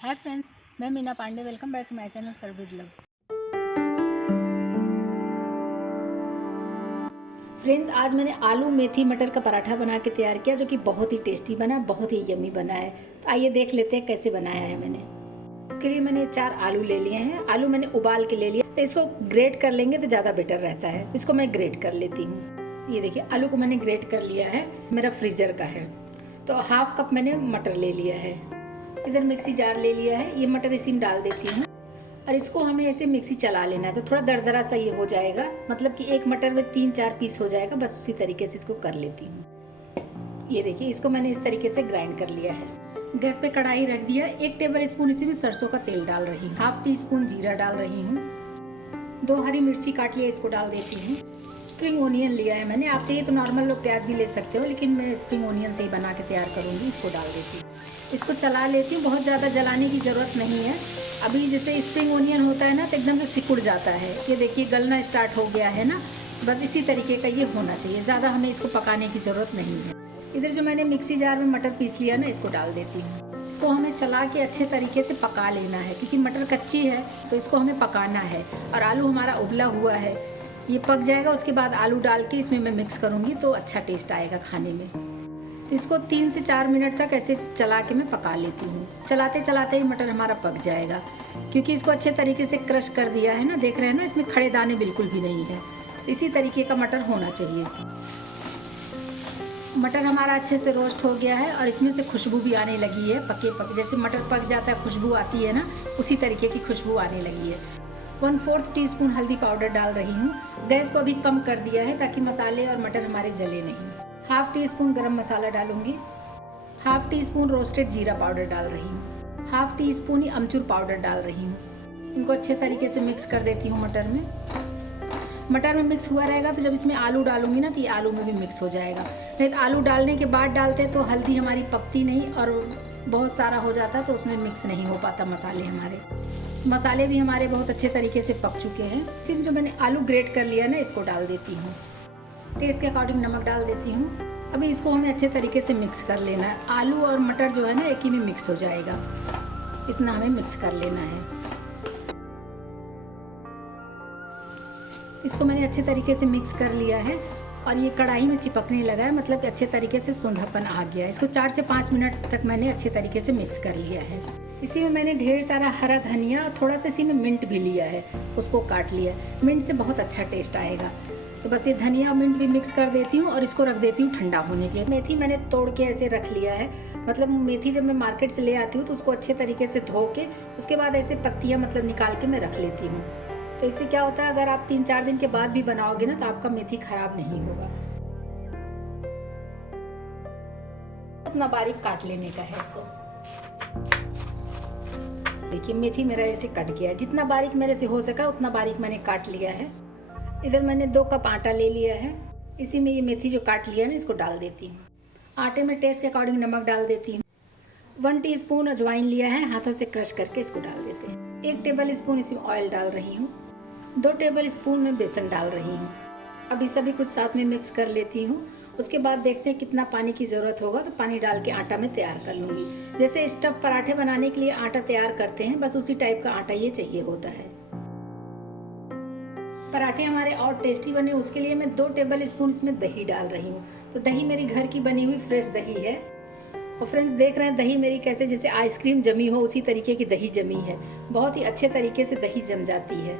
हाय friends, मैं Meena Pandey. Welcome back to my channel serve with love. Friends, आज मैंने आलू मेथी मटर का पराठा बना के तैयार किया जो कि बहुत ही टेस्टी बना, बहुत ही यम्मी बना है। तो आइए देख लेते हैं कैसे बनाया है मैंने। उसके लिए मैंने 4 आलू ले लिए हैं। आलू मैंने उबाल के ले लिया, तो इसको ग्रेट कर लेंगे तो ज़्यादा बेटर रहता है। इसको मैं ग्रेट कर लेती हूँ। ये देखिए, आलू को मैंने ग्रेट कर लिया है, मेरा फ्रीजर का है। तो हाफ कप मैंने मटर ले लिया है। इधर मिक्सी जार ले लिया है, ये मटर इसी में डाल देती हूँ और इसको हमें ऐसे मिक्सी चला लेना है। तो थोड़ा दरदरा सा ये हो जाएगा, मतलब कि एक मटर में 3-4 पीस हो जाएगा, बस उसी तरीके से इसको कर लेती हूँ। ये देखिए, इसको मैंने इस तरीके से ग्राइंड कर लिया है। गैस पे कढ़ाई रख दिया। 1 टेबल स्पून इसी में सरसों का तेल डाल रही हूँ। हाफ टी स्पून जीरा डाल रही हूँ। 2 हरी मिर्ची काट लिया, इसको डाल देती हूँ। स्प्रिंग ओनियन लिया है मैंने, आप चाहिए तो नॉर्मल लोग प्याज भी ले सकते हो, लेकिन मैं स्प्रिंग ओनियन से ही बना के तैयार करूँगी। इसको डाल देती हूँ, इसको चला लेती हूँ। बहुत ज़्यादा जलाने की ज़रूरत नहीं है। अभी जैसे स्प्रिंग ओनियन होता है ना, तो एकदम से सिकुड़ जाता है। ये देखिए, गलना स्टार्ट हो गया है ना, बस इसी तरीके का ये होना चाहिए। ज़्यादा हमें इसको पकाने की ज़रूरत नहीं है। इधर जो मैंने मिक्सी जार में मटर पीस लिया ना, इसको डाल देती हूँ। इसको हमें चला के अच्छे तरीके से पका लेना है, क्योंकि मटर कच्ची है तो इसको हमें पकाना है। और आलू हमारा उबला हुआ है, ये पक जाएगा। उसके बाद आलू डाल के इसमें मैं मिक्स करूँगी तो अच्छा टेस्ट आएगा खाने में। इसको 3 से 4 मिनट तक ऐसे चला के मैं पका लेती हूँ। चलाते चलाते ही मटर हमारा पक जाएगा, क्योंकि इसको अच्छे तरीके से क्रश कर दिया है ना। देख रहे हैं ना, इसमें खड़े दाने बिल्कुल भी नहीं है। इसी तरीके का मटर होना चाहिए। मटर हमारा अच्छे से रोस्ट हो गया है और इसमें से खुशबू भी आने लगी है। पके जैसे मटर पक जाता है खुशबू आती है ना, उसी तरीके की खुशबू आने लगी है। 1/4 टीस्पून हल्दी पाउडर डाल रही हूँ। गैस को अभी कम कर दिया है ताकि मसाले और मटर हमारे जले नहीं। हाफ टी स्पून गरम मसाला डालूंगी। हाफ टी स्पून रोस्टेड जीरा पाउडर डाल रही हूँ। हाफ टी स्पून ही अमचूर पाउडर डाल रही हूँ। इनको अच्छे तरीके से मिक्स कर देती हूँ मटर में। मटर में मिक्स हुआ रहेगा तो जब इसमें आलू डालूंगी ना, तो ये आलू में भी मिक्स हो जाएगा। नहीं तो आलू डालने के बाद डालते तो हल्दी हमारी पकती नहीं और बहुत सारा हो जाता, तो उसमें मिक्स नहीं हो पाता मसाले हमारे। मसाले भी हमारे बहुत अच्छे तरीके से पक चुके हैं। सिर्फ जो मैंने आलू ग्रेट कर लिया ना, इसको डाल देती हूँ। टेस्ट के अकॉर्डिंग नमक डाल देती हूँ। अभी इसको हमें अच्छे तरीके से मिक्स कर लेना है। आलू और मटर जो है ना, एक ही में मिक्स हो जाएगा, इतना हमें मिक्स कर लेना है। इसको मैंने अच्छे तरीके से मिक्स कर लिया है और ये कढ़ाई में चिपकने लगा है, मतलब कि अच्छे तरीके से सूंधापन आ गया है। इसको 4 से 5 मिनट तक मैंने अच्छे तरीके से मिक्स कर लिया है। इसी में मैंने ढेर सारा हरा धनिया और थोड़ा सा इसी में मिंट भी लिया है, उसको काट लिया। मिंट से बहुत अच्छा टेस्ट आएगा। तो बस ये धनिया और मिंट भी मिक्स कर देती हूँ और इसको रख देती हूँ ठंडा होने के लिए। मेथी मैंने तोड़ के ऐसे रख लिया है। मतलब मेथी जब मैं मार्केट से ले आती हूँ तो उसको अच्छे तरीके से धो के उसके बाद ऐसे पत्तियाँ मतलब निकाल के मैं रख लेती हूँ। तो इससे क्या होता है, अगर आप 3-4 दिन के बाद भी बनाओगे ना, तो आपका मेथी खराब नहीं होगा। उतना बारीक काट लेने का है इसको। देखिए, मेथी मेरा ऐसे कट गया है। जितना बारीक मेरे से हो सका उतना बारीक मैंने काट लिया है। इधर मैंने 2 कप आटा ले लिया है। इसी में ये मेथी जो काट लिया है ना, इसको डाल देती हूँ। आटे में टेस्ट के अकॉर्डिंग नमक डाल देती हूँ। 1 टीस्पून अजवाइन लिया है, हाथों से क्रश करके इसको डाल देते हैं। 1 टेबल स्पून इसमें ऑयल डाल रही हूँ। 2 टेबल स्पून में बेसन डाल रही हूँ। अभी सभी कुछ साथ में मिक्स कर लेती हूँ। उसके बाद देखते हैं कितना पानी की ज़रूरत होगा, तो पानी डाल के आटा में तैयार कर लूँगी। जैसे स्टफ पराठे बनाने के लिए आटा तैयार करते हैं, बस उसी टाइप का आटा ये चाहिए होता है। पराठे हमारे और टेस्टी बने उसके लिए मैं 2 टेबल स्पून इसमें दही डाल रही हूँ। तो दही मेरी घर की बनी हुई फ्रेश दही है। और फ्रेंड्स, देख रहे हैं दही मेरी कैसे जैसे आइसक्रीम जमी हो उसी तरीके की दही जमी है। बहुत ही अच्छे तरीके से दही जम जाती है।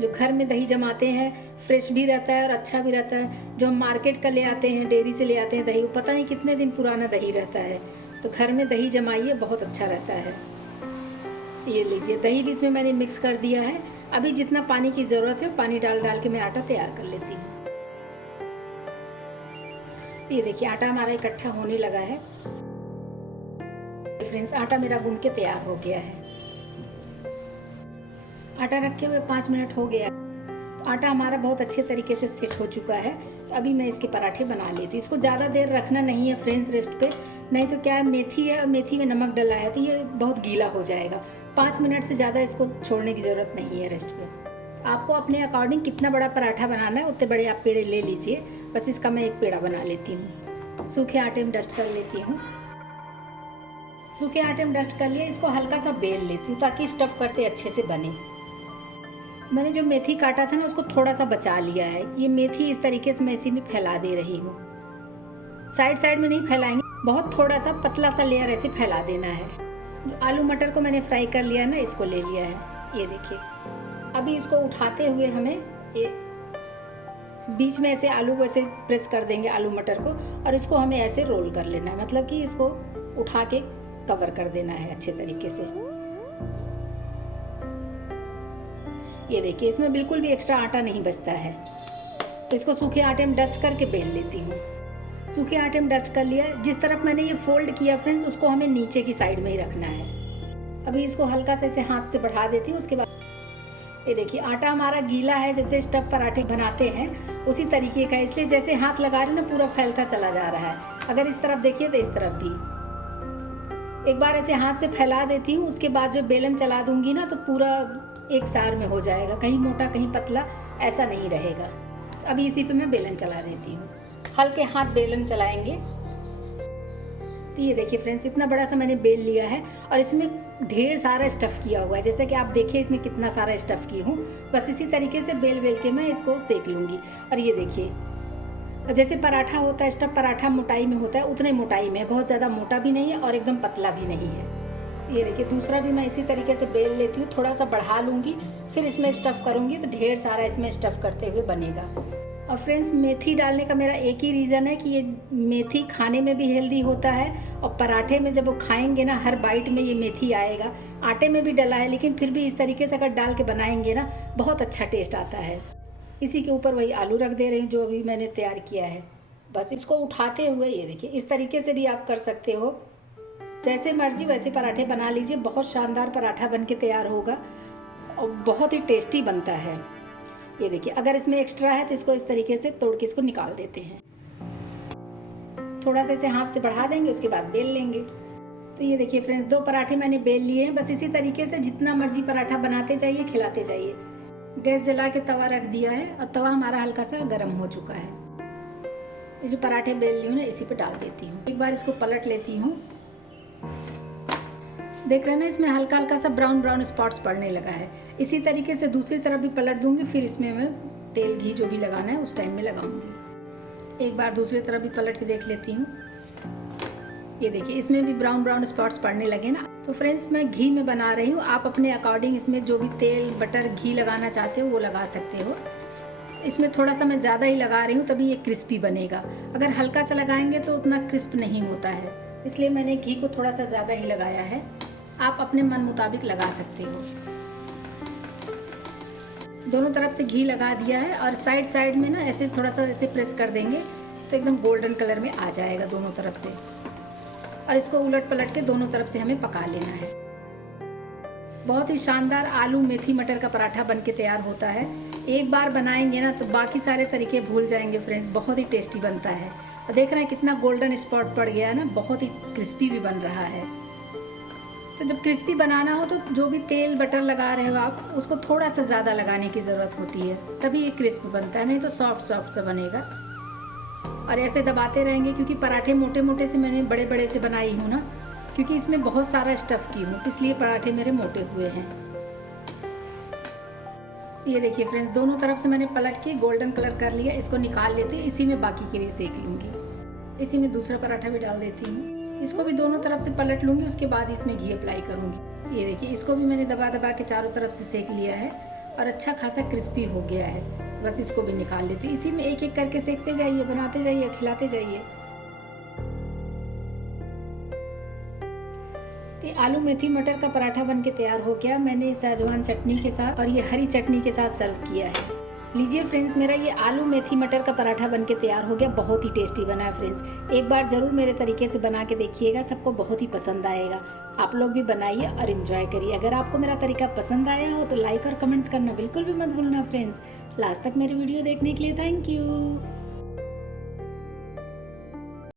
जो घर में दही जमाते हैं फ्रेश भी रहता है और अच्छा भी रहता है। जो हम मार्केट का ले आते हैं, डेयरी से ले आते हैं दही, वो पता नहीं कितने दिन पुराना दही रहता है। तो घर में दही जमाइए, बहुत अच्छा रहता है। ये लीजिए, दही भी इसमें मैंने मिक्स कर दिया है। अभी जितना पानी की ज़रूरत है पानी डाल डाल के मैं आटा तैयार कर लेती हूँ। ये देखिए, आटा हमारा इकट्ठा होने लगा है। फ्रेंड्स, आटा मेरा गूंद के तैयार हो गया है। आटा रखे हुए 5 मिनट हो गया। तो आटा हमारा बहुत अच्छे तरीके से सेट हो चुका है। तो अभी मैं इसके पराठे बना लेती हूँ। इसको ज़्यादा देर रखना नहीं है फ्रेंड्स रेस्ट पे, नहीं तो क्या है, मेथी है और मेथी में नमक डला है तो ये बहुत गीला हो जाएगा। 5 मिनट से ज़्यादा इसको छोड़ने की ज़रूरत नहीं है रेस्ट पे। तो आपको अपने अकॉर्डिंग कितना बड़ा पराठा बनाना है उतने बड़े आप पेड़े ले लीजिए। बस इसका मैं एक पेड़ा बना लेती हूँ। सूखे आटे में डस्ट कर लेती हूँ। सूखे आटे में डस्ट कर लिया, इसको हल्का सा बेल लेती हूँ ताकि स्टफ़ करते अच्छे से बने। मैंने जो मेथी काटा था ना उसको थोड़ा सा बचा लिया है। ये मेथी इस तरीके से मैं इसी में फैला दे रही हूँ। साइड साइड में नहीं फैलाएंगे, बहुत थोड़ा सा पतला सा लेयर ऐसे फैला देना है। जो आलू मटर को मैंने फ्राई कर लिया है ना, इसको ले लिया है, ये देखिए। अभी इसको उठाते हुए हमें ये बीच में ऐसे आलू को ऐसे प्रेस कर देंगे आलू मटर को, और इसको हमें ऐसे रोल कर लेना है, मतलब कि इसको उठा के कवर कर देना है अच्छे तरीके से। ये देखिए, इसमें बिल्कुल भी एक्स्ट्रा आटा नहीं बचता है। तो इसको सूखे आटे में डस्ट करके बेल लेती हूँ। सूखे आटे में डस्ट कर लिया। जिस तरफ मैंने ये फोल्ड किया फ्रेंड्स, उसको हमें नीचे की साइड में ही रखना है। अभी इसको हल्का से ऐसे हाथ से बढ़ा देती हूँ। उसके बाद ये देखिए, आटा हमारा गीला है, जैसे स्टफ पराठे बनाते हैं उसी तरीके का, इसलिए जैसे हाथ लगा रहे ना पूरा फैलता चला जा रहा है। अगर इस तरफ देखिए तो इस तरफ भी एक बार ऐसे हाथ से फैला देती हूँ। उसके बाद जो बेलन चला दूंगी ना तो पूरा एक सार में हो जाएगा, कहीं मोटा कहीं पतला ऐसा नहीं रहेगा। अभी इसी पे मैं बेलन चला देती हूँ। हल्के हाथ बेलन चलाएंगे तो ये देखिए फ्रेंड्स, इतना बड़ा सा मैंने बेल लिया है और इसमें ढेर सारा स्टफ़ किया हुआ है। जैसे कि आप देखिए इसमें कितना सारा स्टफ़ की हूँ। बस इसी तरीके से बेल बेल के मैं इसको सेक लूँगी। और ये देखिए, जैसे पराठा होता है, स्टफ़ पराठा मोटाई में होता है उतने मोटाई में, बहुत ज़्यादा मोटा भी नहीं है और एकदम पतला भी नहीं है। ये देखिए, दूसरा भी मैं इसी तरीके से बेल लेती हूँ, थोड़ा सा बढ़ा लूँगी, फिर इसमें स्टफ़ करूँगी तो ढेर सारा इसमें स्टफ़ करते हुए बनेगा। और फ्रेंड्स, मेथी डालने का मेरा एक ही रीज़न है कि ये मेथी खाने में भी हेल्दी होता है और पराठे में जब वो खाएंगे ना, हर बाइट में ये मेथी आएगा। आटे में भी डला है लेकिन फिर भी इस तरीके से अगर डाल के बनाएंगे ना, बहुत अच्छा टेस्ट आता है। इसी के ऊपर वही आलू रख दे रही हूँ जो अभी मैंने तैयार किया है। बस इसको उठाते हुए ये देखिए, इस तरीके से भी आप कर सकते हो, जैसे मर्जी वैसे पराठे बना लीजिए। बहुत शानदार पराठा बन के तैयार होगा और बहुत ही टेस्टी बनता है। ये देखिए, अगर इसमें एक्स्ट्रा है तो इसको इस तरीके से तोड़ के इसको निकाल देते हैं। थोड़ा सा इसे हाथ से बढ़ा देंगे, उसके बाद बेल लेंगे। तो ये देखिए फ्रेंड्स, 2 पराठे मैंने बेल लिए हैं। बस इसी तरीके से जितना मर्जी पराठा बनाते जाइए, खिलाते जाइए। गैस जला के तवा रख दिया है और तवा हमारा हल्का सा गर्म हो चुका है। ये जो पराठे बेल ली हूँ ना, इसी पे डाल देती हूँ। एक बार इसको पलट लेती हूँ। देख रहे हैं ना, इसमें हल्का हल्का सा ब्राउन ब्राउन स्पॉट्स पड़ने लगा है। इसी तरीके से दूसरी तरफ भी पलट दूंगी, फिर इसमें मैं तेल घी जो भी लगाना है उस टाइम में लगाऊंगी। एक बार दूसरी तरफ भी पलट के देख लेती हूँ। ये देखिए, इसमें भी ब्राउन ब्राउन स्पॉट्स पड़ने लगे ना। तो फ्रेंड्स, मैं घी में बना रही हूँ, आप अपने अकॉर्डिंग इसमें जो भी तेल बटर घी लगाना चाहते हो वो लगा सकते हो। इसमें थोड़ा सा मैं ज़्यादा ही लगा रही हूँ, तभी ये क्रिस्पी बनेगा। अगर हल्का सा लगाएंगे तो उतना क्रिस्प नहीं होता है, इसलिए मैंने घी को थोड़ा सा ज़्यादा ही लगाया है। आप अपने मन मुताबिक लगा सकते हो। दोनों तरफ से घी लगा दिया है और साइड साइड में ना ऐसे थोड़ा सा ऐसे प्रेस कर देंगे तो एकदम गोल्डन कलर में आ जाएगा दोनों तरफ से। और इसको उलट पलट के दोनों तरफ से हमें पका लेना है। बहुत ही शानदार आलू मेथी मटर का पराठा बन के तैयार होता है। एक बार बनाएंगे ना तो बाकी सारे तरीके भूल जाएंगे फ्रेंड्स, बहुत ही टेस्टी बनता है। और देख रहे हैं कितना गोल्डन स्पॉट पड़ गया है ना, बहुत ही क्रिस्पी भी बन रहा है। तो जब क्रिस्पी बनाना हो तो जो भी तेल बटर लगा रहे हो आप, उसको थोड़ा सा ज़्यादा लगाने की ज़रूरत होती है, तभी ये क्रिस्प बनता है, नहीं तो सॉफ्ट सॉफ्ट सा बनेगा। और ऐसे दबाते रहेंगे, क्योंकि पराठे मोटे मोटे से मैंने बड़े बड़े से बनाई हूँ ना, क्योंकि इसमें बहुत सारा स्टफ़ की हूँ, इसलिए पराठे मेरे मोटे हुए हैं। ये देखिए फ्रेंड्स, दोनों तरफ से मैंने पलट के गोल्डन कलर कर लिया। इसको निकाल लेते हैं, इसी में बाकी के भी सेक लूँगी। इसी में दूसरा पराठा भी डाल देती हूँ। इसको भी दोनों तरफ से पलट लूँगी, उसके बाद इसमें घी अप्लाई करूँगी। ये देखिए, इसको भी मैंने दबा दबा के चारों तरफ से सेक लिया है और अच्छा खासा क्रिस्पी हो गया है। बस इसको भी निकाल लेते हैं। इसी में एक एक करके सेकते जाइए, बनाते जाइए, खिलाते जाइए। तो आलू मेथी मटर का पराठा बन के तैयार हो गया। मैंने साजवान चटनी के साथ और ये हरी चटनी के साथ सर्व किया है। लीजिए फ्रेंड्स, मेरा ये आलू मेथी मटर का पराठा बन के तैयार हो गया। बहुत ही टेस्टी बना है फ्रेंड्स, एक बार ज़रूर मेरे तरीके से बना के देखिएगा, सबको बहुत ही पसंद आएगा। आप लोग भी बनाइए और इन्जॉय करिए। अगर आपको मेरा तरीका पसंद आया हो तो लाइक और कमेंट्स करना बिल्कुल भी मत भूलना फ्रेंड्स। लास्ट तक मेरी वीडियो देखने के लिए थैंक यू।